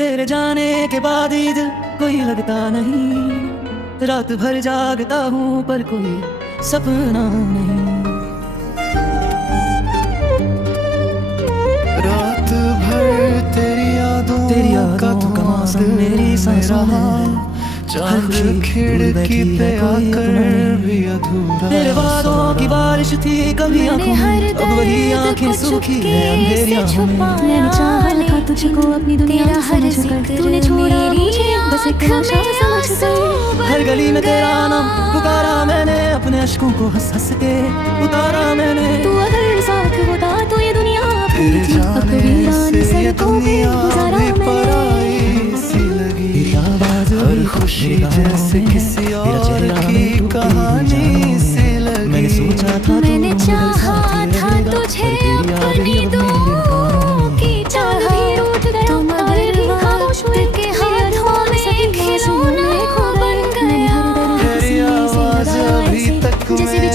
तेरे जाने के बाद ही दिल कोई लगता नहीं। रात भर जागता हूँ पर कोई सपना नहीं। रात भर तेरी यादों का मौसम मेरी सांसों में। चांद खिड़की पे आकर भी अधूरा। तेरे वादों की बारिश थी कभी आंखों में, अब वही आंखें सूखी है अंधेरियों में। मैंने चाहा था तुझको अपनी दुनिया समझकर, तूने छोड़ा मुझे बस एक तमाशा समझकर। हर गली में तेरा नाम पुकारा मैंने, अपने अश्कों को हंस हंस के उतारा मैंने। तू अगर साथ होता तो ये दुनिया अपनी तेरे थी, अब तो जाने वीरान से ये सड़कों पे दुनिया गुजारा भी मैंने। पराई सी लगी। हर खुशी जैसे किसी और की कहानी सी लगी। मैंने सोचा था मैंने चाहा था तुझे अपनी दुआओं की चाह भी रूठ गया, मगर खामोश हुए के हाथों में खिलौना बन गया। तेरी आवाज़ अभी तक मेरे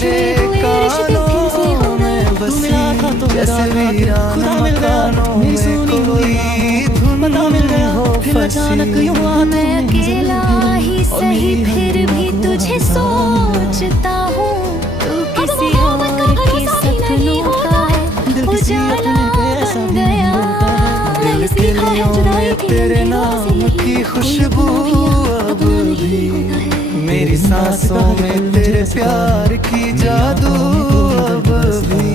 कानों में बसी, जैसे वीरान मकानों में कोई धुन हो फंसी। मैं अकेला ही सही फिर भी तुझे सोचता हूँ। तू किसी और के सपनों का उजाला बन गया। दिल के लिए तेरे नाम की खुशबू अब भी, मेरी सांसों में तेरे प्यार की जादू अब भी।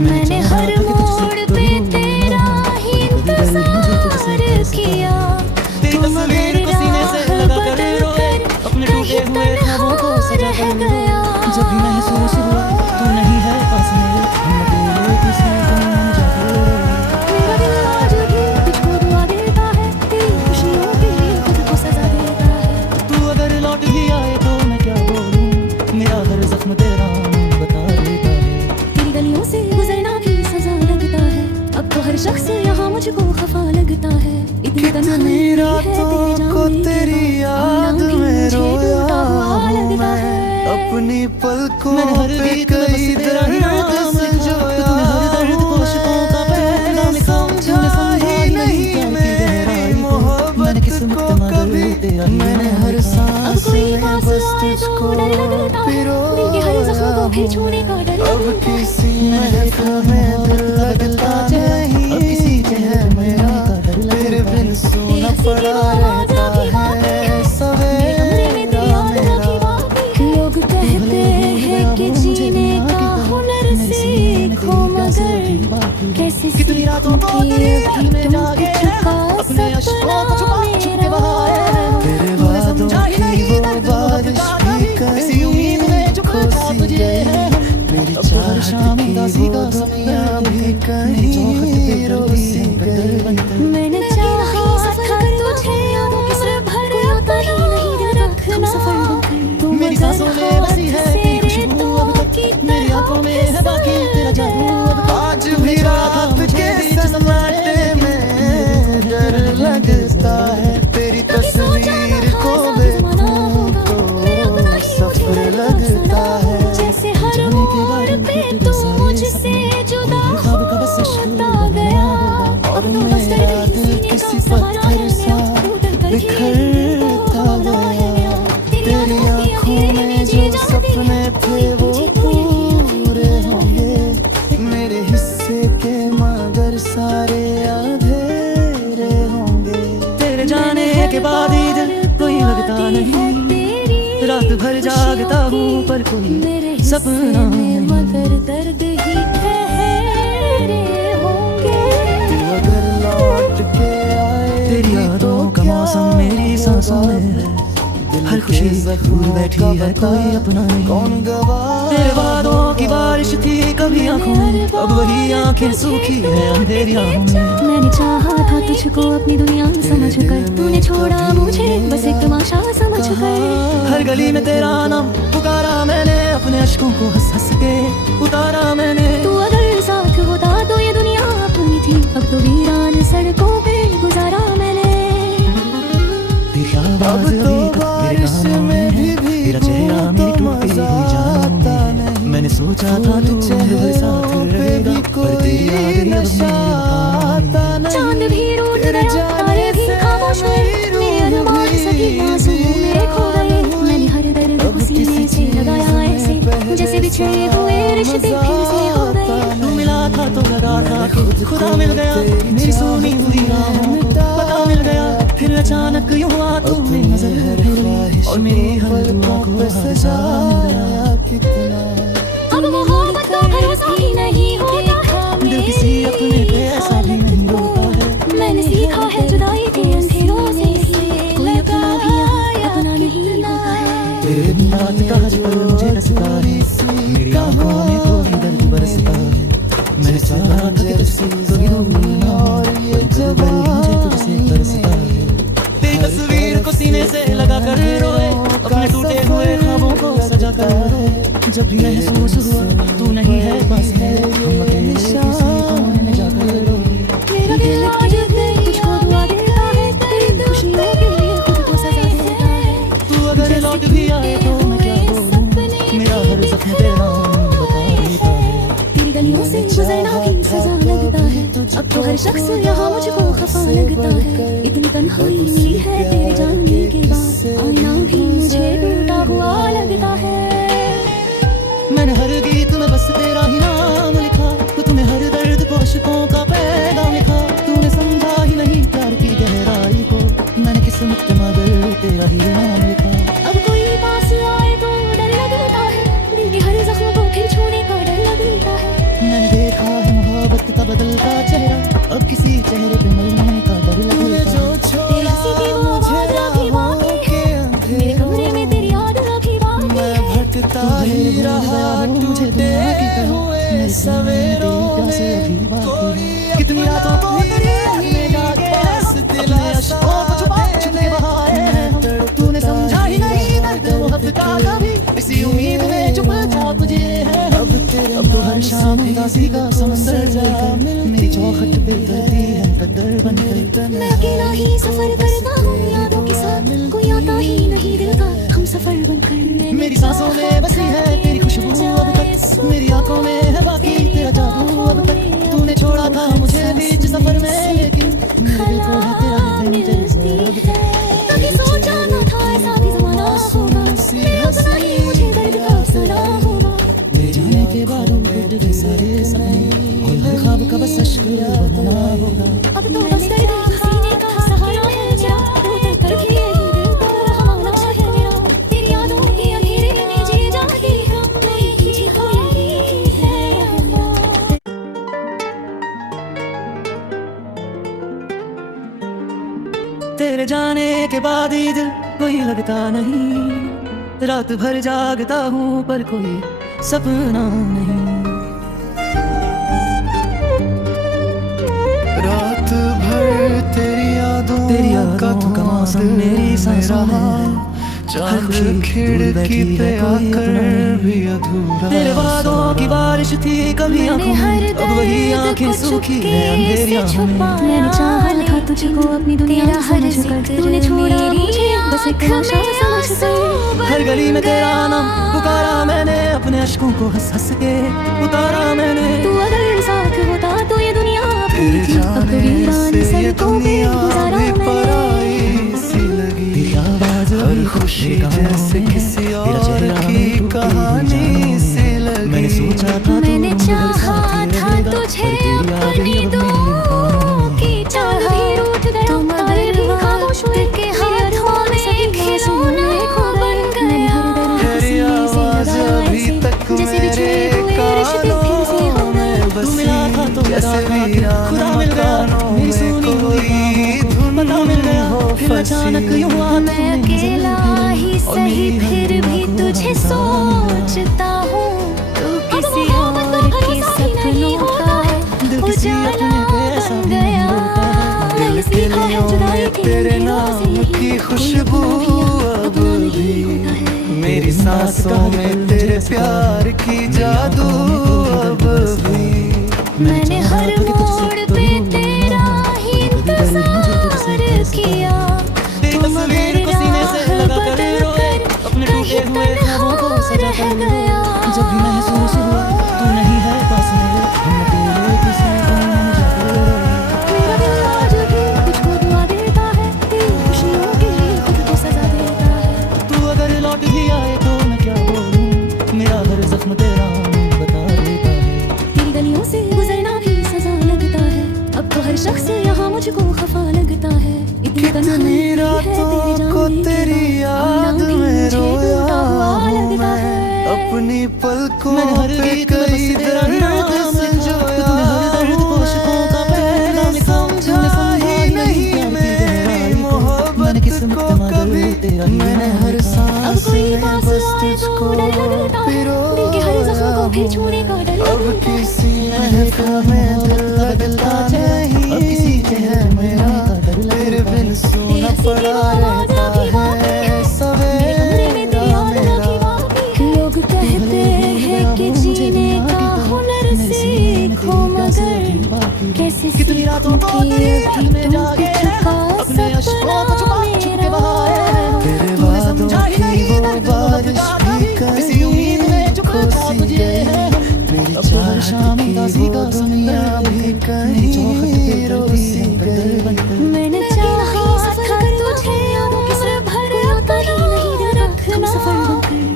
मैंने हर मोड़ पे तेरा ही इंतजार किया। तेरी तस्वीर को सीने से लगा कर रोए, अपने टूटे हुए ख्वाबों को सजा कर गया। जब भी महसूस हुआ तू नहीं है पास मेरे, हम अकेले किसी कोने में जाकर रोए। मेरा दिल आज भी तुझको दुआ देता है, तेरी खुशियों के लिए खुद को सजा देता है। तू अगर लौट भी आए तो मैं क्या बोलूं, मेरा हर जख्म तेरा बता देता है। तेरी गलियों से गुजरना भी सजा लगता है, अब तो हर शख्स यहाँ मुझको खफा लगता है। कितनी रातों को तेरी याद में रोया हूँ मैं, अपनी पलकों पे कई दर्द संजोया हूँ। समझा ही नहीं मेरी मोहब्बत को कभी, मैंने हर सांस में बस तुझको पिरोया हूँ। अब किसी महफिल में दिल लगता नहीं है मेरा, तेरे बिन सोना पड़ा रहता है सवेरा मेरा। लोग कहते हैं कि जीने का हुनर सीखो, मगर कैसे कितनी रातों को तेरे ख्याल में जागे अपने अश्कों को छुपा छुप के बहाए। तेरे वादों की वो बारिश भी किसी उम्मीद में जो खोसा तुझे है, मेरी चाहत की वो दुनिया भी कहीं रोसी गई। मैंने चाहा था तुझे उम्र भर अपनी रखना, मेरी सांसों में बसी है तेरी खुशबू अब तक, मेरी आंखों में है बाकी तेरा जादू अब तक। आज भी रात के सन्नाटे में डर लगता है, तेरी तस्वीर को देखूं तो सफर लगता है। जैसे हर मोड़ पे तू मुझसे जुदा होता गया, और मेरा दिल किसी पत्थर सा बिखरता गया। तेरी आंखों में जो सपने थे वो पूरे होंगे, मेरे हिस्से के मगर सारे अंधेरे होंगे। तेरे जाने के बाद ही दिल कोई लगता नहीं। रात भर जागता हूँ पर कोई सपना नहीं। मगर दर्द ही ठहरे होंगे। तू अगर लौट के आए तेरी यादों का मौसम मेरी सांसों में है, हर खुशी दूर बैठी है कोई अपना नहीं। कौन गवाह तेरे वादों की बारिश थी कभी आंखों में, अब वही आंखें सूखी है अंधेरियों में। मैंने चाहा था तुझको अपनी दुनिया समझकर, तूने छोड़ा मुझे बस एक तमाशा समझकर। हर गली में तेरा नाम पुकारा मैंने, अपने अश्कों को हंस हंस के उतारा मैंने। तू अगर साथ होता तो ये दुनिया अपनी थी, अब तो वीरान सड़कों पे गुजारा मैंने। तेरी आवाज़ अब तो अभी बारिश में भी तेरा चेहरा मेरी टूटी हुई जान में। मैंने सोचा था तू मेरे साथ रहेगा, पर तेरी याद ही अब मेरे कानों में। चांद भी रूठ गया, तारे भी बिछड़े हुए रिश्ते फिर से हो गए। तू मिला था तो लगा था कि खुदा मिल गया, मेरी सोनी हुई राहों को पता मिल गया। फिर अचानक यूं हुआ तूने नजर फेरी और मेरी हर दुआ को सजा मिल गया। अब मोहब्बत का भरोसा ही नहीं होता, दिल किसी अपने पे ऐसा भी नहीं रोता है। मैंने सीखा है जुदाई के अंधेरों से ही कोई अपना भी अपना नहीं होता है। तेरे दिन रात का हर पल मुझे रसता है, मेरी आंखों में कोई दर्द बरसता है। मैंने चाहा था कि तुझसे कोई दूर ना हो, कभी मुझे तुझसे तरसता है। तेरी तस्वीर को सीने से लगा कर रोए, अपने टूटे हुए ख्वाबों को सजा कर रोए। जब भी महसूस हुआ तू नहीं है पास में, हम अकेले किसी कोने में जाकर रोए। मेरा दिल आज भी तुझको दुआ देता है, तेरी खुशियों के लिए खुद को सजा देता है। तू अगर लौट भी आए तो मैं क्या बोलूं, मेरा हर जख्म तेरा नाम बता देता है। तेरी गलियों से गुजरना भी सजा लगता है, अब तो हर शख्स यहाँ मुझको खफा लगता है। इतनी तन्हाई मिली है तेरे जाने के बाद, आईना भी मुझे टूटा हुआ लगता है। मैंने हर गीत में बस तेरा ही नाम लिखा, तो तुम्हें हर दर्द को अशकों का पैगाम लिखा। तूने समझा ही नहीं प्यार की गहराई को, मैंने किस्मत मगर तेरा ही नाम लिखा। अब कोई पास आए तो डर लगता है, दिल के हर जख्म को फिर छूने का डर लगता है। मैंने देखा है मोहब्बत का बदलता चेहरा, अब किसी चेहरे पे मरने का डर लगता है। तेरी हंसी की वो बात अभी बाकी है, मेरे कमरे में तेरी याद अभी बाकी है। भटकता ही रहा टूटे हुए सवेरों में, कोई कितनी रातों को में जागे दिल अशकों को छुपा छुप के बहाए हैं हम। तूने समझा ही नहीं दर्द मोहब्बत का कभी, इसी उम्मीद में चुपचाप तुझे है हम। अब तो हर शाम उदासी का समंदर जाकर मेरी चौखट पे दर्दी है कदर बनकर। मैं अकेला ही सफर करता हूँ यादों के साथ, कोई आता ही नहीं दिल का हम सफर बनकर। मेरी सांसों में बसी है तेरी खुशबू अब तक, मेरी आंखों में है बाकी तेरा जादू अब तक। तूने छोड़ा था मुझे बीच सफर में, लेकिन मेरे दिल को है तेरा है तेरी जरूरत है। कभी सोचा न था ऐसा भी ज़माना होगा, मेरा अपना ही मुझे दर्द का अफसाना होगा। तेरे जाने के बाद टूट गए सारे सपने, और हर ख्वाब का बस अश्क बहाना होगा। अब तो बस दर्द ही सीने का सहारा है मेरा, टूट कर भी यही दिल का रहाना है मेरा। तेरी यादों के अंधेरे में जी जाती हूँ, तो यही है मेरा। तेरे जाने के बाद ही दिल कोई लगता नहीं, रात भर जागता हूँ पर कोई सपना नहीं। रात भर तेरी यादों का मौसम मेरी सांसों में, चांद खिड़की पे आकर भी अधूरा। तेरे वादों की बारिश थी कभी आंखों में, अब वही आंखें सूखी है अंधेरी आंखों में। मैंने चाहा था तुझको अपनी दुनिया समझ कर, तूने छोड़ा मुझे बस एक नशा समझ कर। हर गली में तेरा नाम पुकारा मैंने, अपने अश्कों को हंस हंस के उतारा मैंने। तू अगर साथ होता तो ये दुनिया तेरे अपनी जाने से ये सड़कों पे दुनिया गुजारा भी मैंने। पराई सी लगी। तेरी आवाज हर खुशी जैसे किसी और की कहानी सी लगी। मैंने सोचा था मैंने चाहा था तुझे अपनी दुआओं की चाह भी रूठ गया, तारे भी खामोश हुए के हाथों में खिलौने को बन गया। तेरी आवाज अभी तक मेरे कानों में बसी, जैसे वीरान मकानों में कोई धुन मिल गया हो फंसी। मैं अकेला ही सही फिर भी तुझे सोचता हूँ, तू किसी और के सपनों का उजाला बन गया। मैंने सीखा है जुदाई के तेरे अंधेरों नाम से की ही खुशबू अब भी, मेरी सांसों में तेरे प्यार की जादू अब भी। मैंने हर मोड़ पे तेरा ही इंतजार किया, तेरी तस्वीर को सीने से लगा कर रोए, अपने टूटे हुए ख्वाबों को सजा कर रोए। जब भी महसूस हुआ तू नहीं है पास में, हम अकेले किसी कोने में जाकर रोए। मेरा दिल आज भी तुझको दुआ देता है, तेरी खुशियों के लिए खुद को सजा देता है। तू अगर लौट भी आए तो मैं क्या बोलूं, मेरा हर जख्म तेरा तेरी याद में रोया हूँ मैं, अपनी पलकों पे कई दर्द संजोया हूँ मैं, समझा ही नहीं मेरी मोहब्बत को कभी, मैंने हर सांस में बस तुझको पिरोया हूँ, अब किसी महफिल में दिल लगता नहीं है मेरा, तेरे बिन सोना पड़ा रहता है सवेरा मेरा। लोग कहते हैं कि जीने का हुनर सीखो, मगर कैसे कितनी रातों को नींद में जागे अपने अश्कों को छुपा छुप के बहाए, तेरे वादों की वो बारिश भी किसी उम्मीद में चुपा था तुझे, मेरी चाहत की वो दुनिया भी कहीं रोसी गई। मैंने चाहा था तुझे उम्र भर कहीं नहीं रखना,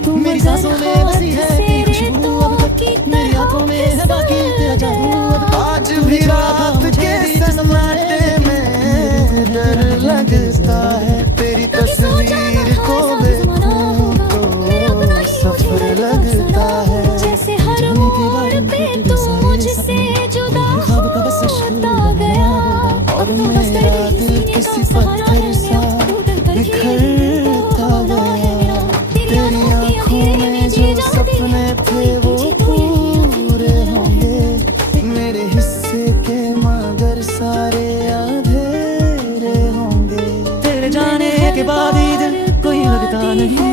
तू मेरी सांसों में बसी है तेरी खुशबू अब तक, मेरी आंखों में है बाकी तेरा जादू अब तक। आज भी रात के सन्नाटे में डर लगता है, तेरी तस्वीर को देखूं तो सफर लगता है, जैसे हर मोड़ पे तू मुझसे जुदा होता गया, और मेरा दिल किसी पत्थर सा बिखरता गया, तेरी आंखों में जो सपने थे वो पूरे होंगे, मेरे हिस्से के मगर सारे अंधेरे होंगे, तेरे जाने के बाद ही दिल कोई लगता नहीं,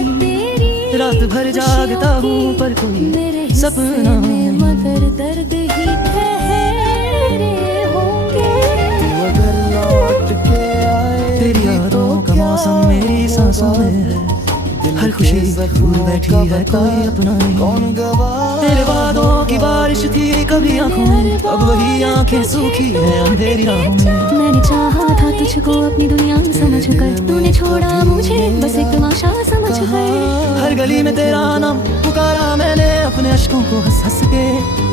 रात भर जागता हूँ पर कोई सपना नहीं, मगर दर्द ही ठहरे होंगे। तू अगर लौट के आए तेरी यादों का मौसम मेरी सांसों में है, हर खुशी भूल बैठी है कोई अपना नहीं, कौन गवाह तेरे वादों की बारिश थी कभी आंखों में, अब वही आंखें सूखी है अंधेरी राहों में। मैंने चाहा था तुझको अपनी दुनिया समझ कर, तूने छोड़ा मुझे बस एक तमाशा समझ कर, हर गली में तेरा नाम पुकारा मैंने, अपने अश्कों को हंस हंस के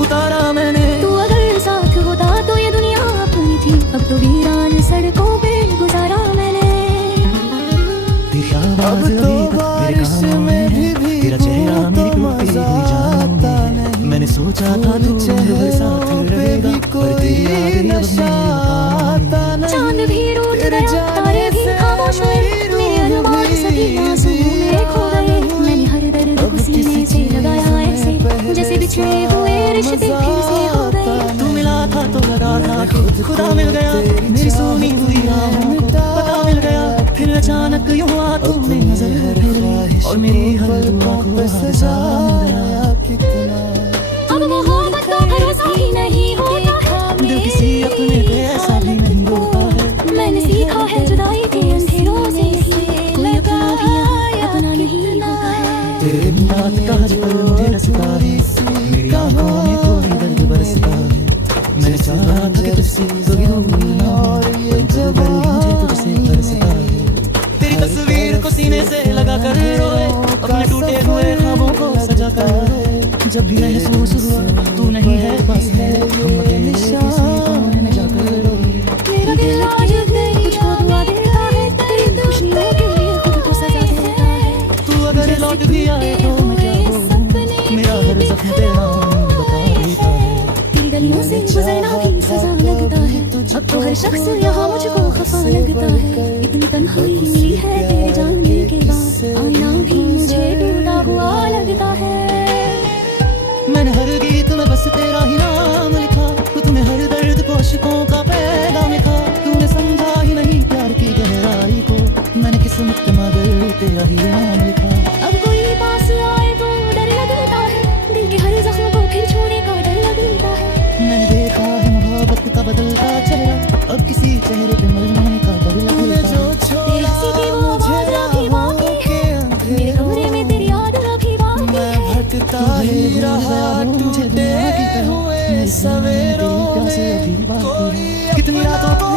उतारा मैंने, तू अगर साथ होता तो ये दुनिया अपनी थी, अब तो वीरान सड़कों पे गुजारा मैंने। तेरी आवाज अब तो अभी तक मेरे बारिश कानों में में है, भी तेरा चेहरा मेरी टूटी हुई जान में, मैंने सोचा था तू मेरे साथ रहेगा, पर तेरी याद ही अब मेरे मकान में। चांद भी रूठ गया, तारे भी खामोश हुए, मेरे अनमोल सभी आंसू मेरे खो गए, मैंने हर दर्द को सीने से लगाया ऐसे, जैसे बिछड़े हुए रिश्ते फिर से हो गए। तू मिला था तो लगा था कि खुदा मिल गया, मेरी सोनी हुई राहों को पता मिल गया, फिर अचानक यूं आ तूने नजर फेर ली, और मेरी हर दुआ को सजा मिल गया। कितना अब मोहब्बत का भरोसा ही नहीं होता, दिल किसी अपने पे ऐसा भी नहीं रोता है, मैंने सीखा है जुदाई के अंधेरों से ही, कोई अपना भी अपना नहीं होता है। तेरे रात का हर पल मुझे रसता है, मेरी आंखों में कोई दर्द बरसता है, मैंने चाहा था कि तुझसे कोई दूर ना हो, पर दिल मुझे तुझसे बरसता है, तेरी तस्वीर को सीने से लगा कर रोए, अपने टूटे हुए ख्वाबों को सजा कर, जब भी महसूस हुआ तू नहीं है पास में, हम अकेले किसी कोने में जाकर रोए। मेरा दिल आज तुझको दुआ देता है, तेरी खुशियों के लिए खुद को सजा देता है, तू अगर लौट भी आए तो मैं क्या बोलूं, मेरा हर जख्म तेरा नाम बता देता है, तेरी गलियों से गुजरना भी सजा लगता है, अब तो हर शख्स यहाँ मुझको खफा लगता है, इतनी तन्हाई मिली है तेरे जाने के बाद, आईना भी मुझे टूटा हुआ लगता है। मैंने हर गीत में बस तेरा ही नाम लिखा, तो तुम्हें हर दर्द को अश्कों का पैगाम लिखा, तूने समझा ही नहीं प्यार की गहराई को, मैंने किस्मत मगर तेरा ही नाम लिखा। अब कोई पास आए तो डर लगता है, दिल के हर जख्म को फिर छूने का डर लगता है, मैंने देखा है मोहब्बत का बदलता चेहरा, अब किसी चेहरे पे मरने का डर लगता है, तेरी हंसी की वो आवाज़ राही बाकी है, मेरे कमरे में तेरी याद राखी बाकी है। भटकता ही रहा टूटे हुए सवेरों में, कितनी रातों को